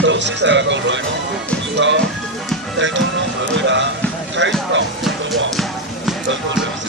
都是在高内如果在东东和未来开导都往德国人走。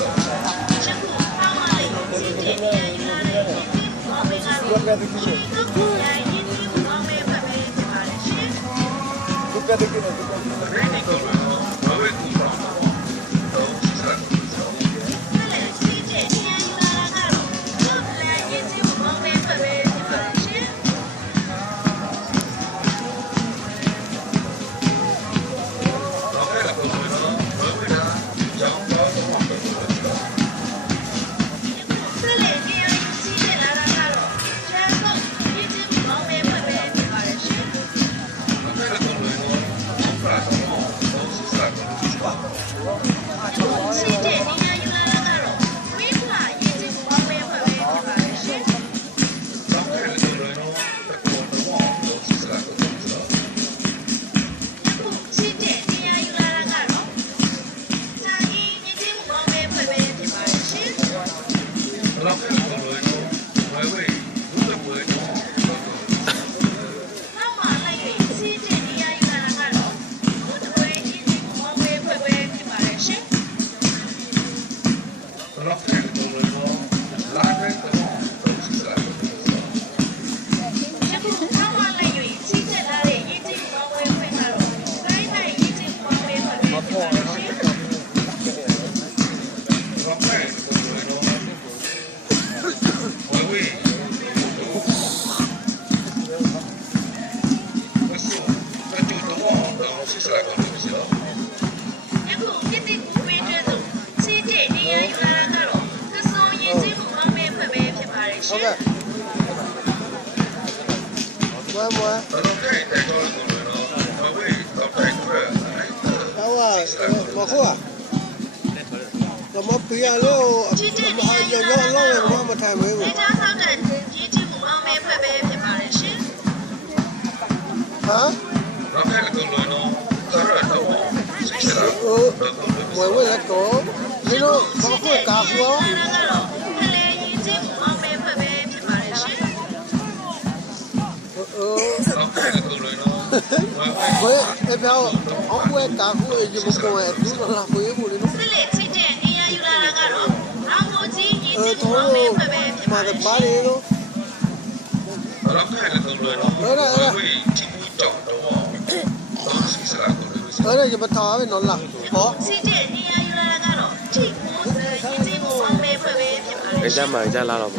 Ella la lo.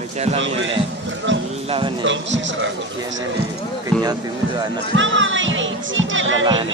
Ella la niña. La vene. Tiene que ya tengo de ana. La la ana.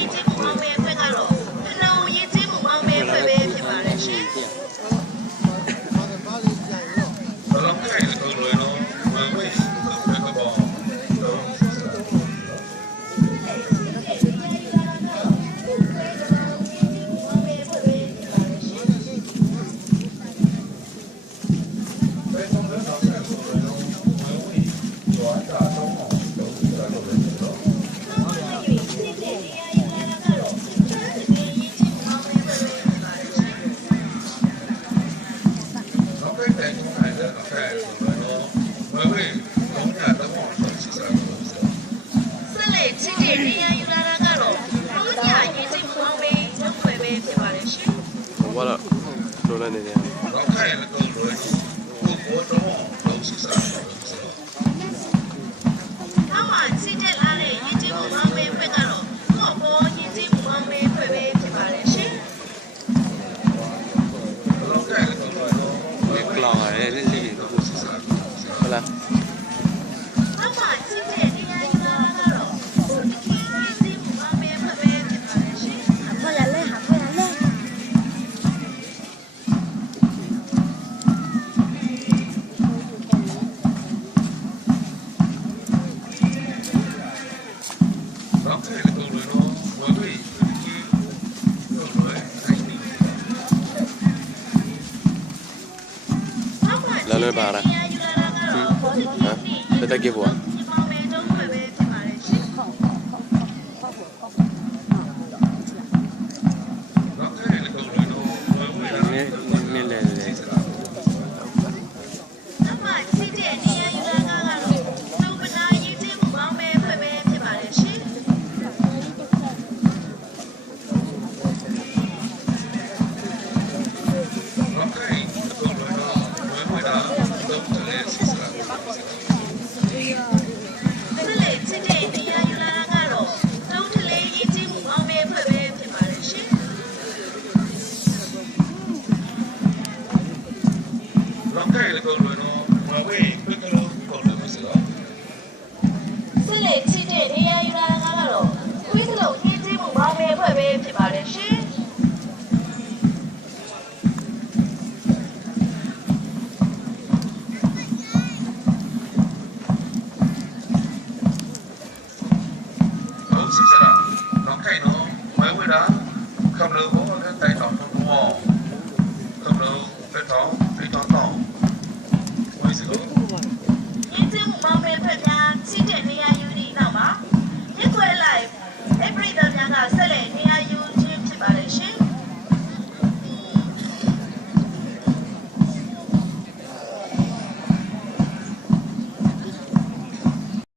Voilà, lola ne ne. แล้วเลยบาระ တက်တက်ကြီးပေါ့ ပေါင်းမယ်တော့ပဲဖြစ်ပါတယ်ရှင် နောက်ထပ်လည်းကုန်လို့တော့ဝယ်ဝယ်တာ နည်းလေ နောက်မှချစ်တဲ့နေရာယူလာကတော့သူ့ပနာရေးချင်းမှုပေါင်းမယ်ဖွဲ့ပဲဖြစ်ပါတယ်ရှင် နောက်ထပ်ကုန်လို့တော့ဝယ်ဝယ်တာတော့လည်းစစ်စရာကို ဆက်လက်ချစ်တဲ့နေရာယူလာကတော့တုံးထလေးရေးချင်းမှုပေါင်းမယ်ဖွဲ့ပဲဖြစ်ပါတယ်ရှင် နောက်ထပ်လည်းကုန်လို့တော့ဝယ်ဝယ်ပြကလို့ကုန်လို့ဆိုတော့ ဆက်လက်ချစ်တဲ့နေရာယူလာကတော့ခွေးစလုံးရေးချင်းမှုပေါင်းမယ်ဖွဲ့ပဲဖြစ်ပါတယ်ရှင် ဟုတ်စစ်စရာနောက်ထပ်တော့ဝယ်ဝယ်တာခမလို့ဘောကတိုင်တော်တော့ဘောခမလို့ဖက်တော့